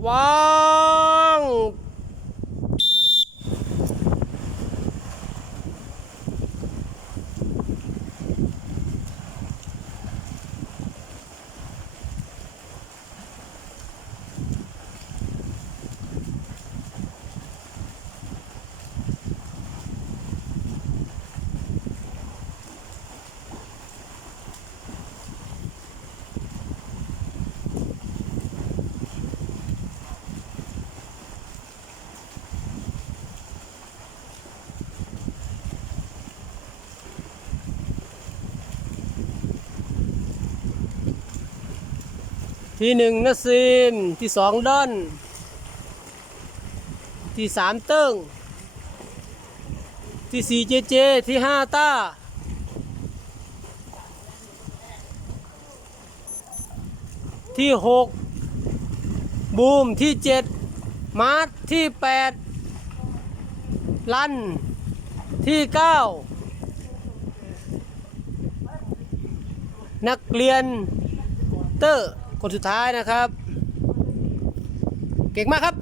哇！ ที่หนึ่งนะซีมที่สองดอน ที่สามเติ้ง ที่สี่เจเจ ที่ห้าต้า ที่หกบูมที่เจ็ดมาร์ทที่แปดลันที่เก้านักเรียนเตอร์ คนสุดท้ายนะครับ เก่งมากครับ